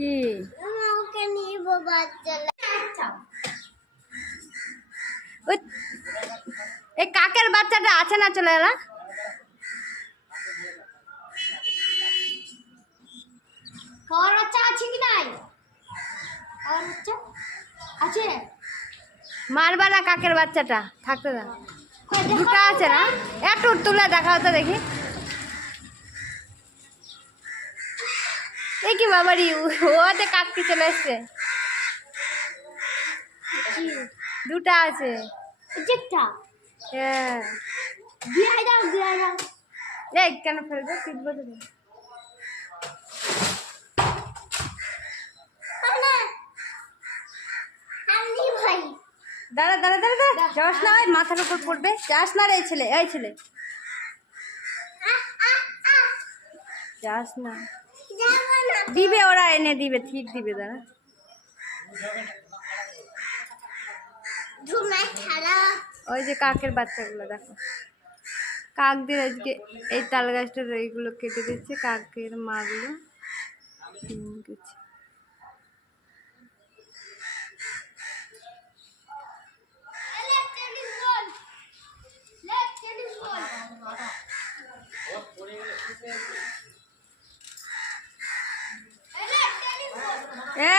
কি? ওকে নিব বাচ্চা এই কাকের বাচ্চাটা আছে না চলে এলা? কার বাচ্চা আছে কি নাই? কার বাচ্চা আছে? মারবা না কাকের বাচ্চাটা থাকতে দাও। দুটা আছে না? একটু তুলে দেখাও তো দেখি। এই কি বাবারি ওতে কাকটি চলে এসছে দুটা আছে। হ্যাঁ। এই কেন ফেলবে পিটবো তো দাঁড়া দাঁড়া দাঁড়া দাঁড়া। যাস না মাথার উপর পড়বে। যাস না রে এই ছেলে এই ছেলে। যাস না। দিবে ওরা এনে দিবে ঠিক দিবে দাঁড়া। ওই যে কাকের বাচ্চাগুলো দেখো। কাকদের আজকে এই তাল গাছটার এইগুলো কেটে দিচ্ছে কাকের মাগুলো ডিম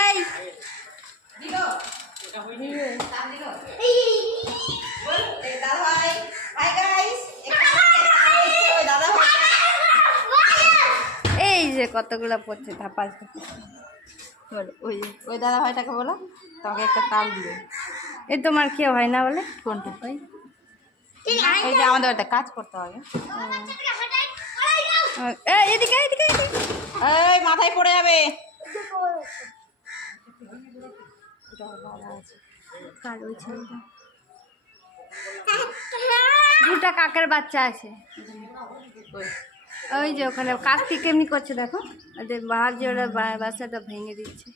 এই। এই যে কতগুলো পড়ছে ধাপাস বলো, ওই ওই দাদা ভাইটাকে বলো তোমাকে একটা তাল দিবে। এই তোমার কেউ হয় না বলে? কোনটা? ওই। এই যে আমাদের একটা কাজ করতে হবে। এদিকে এদিকে। এই মাথায় পড়ে যাবে। দুটা কাকের বাচ্চা আছে। ওই, যে ওখানে কাকটি কেমনি করছে দেখো। ওদের বাহার যে ওরা বাসাটা ভেঙে দিচ্ছে।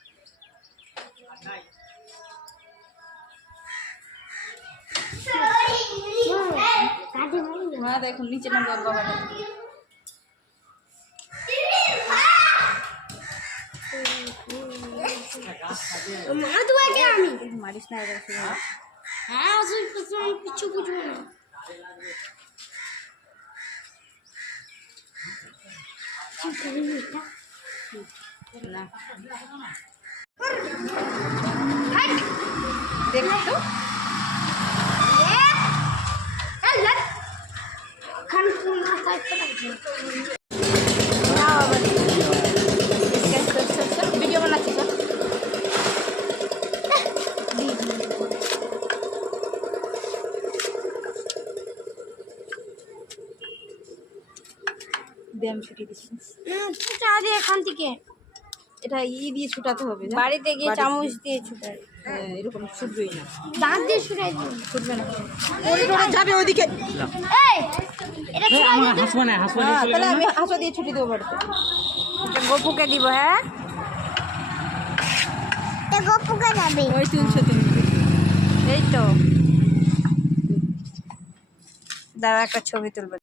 মা দেখো নিচে নামবে ওর বাবাটা মা তোমাকে আমি মারিস না এবার হ্যাঁ কিছু বুঝব না না হাট! দেখছ খান তুমি মাথায় পড়াচ্ছে না বাবা ভিডিও বানাচ্ছি তো দেম ছুটি দিচ্ছি। চা দিয়ে এখান থেকে। এটা ই দিয়ে ছুটাতে হবে বাড়িতে গিয়ে চামচ দিয়ে ছুটাই। এরকম ছুটবেই না। দাঁত দিয়ে শুনে ছুটবে না। যাবে ওইদিকে। এই এটা কি তাহলে আমি হাসা দিয়ে ছুটি দেবো বাড়িতে। গপুকে দিব হ্যাঁ? এটা গপুকে যাবে। ওই তুলছো তুমি। এই তো। দাঁড়া একটা ছবি তুলবো।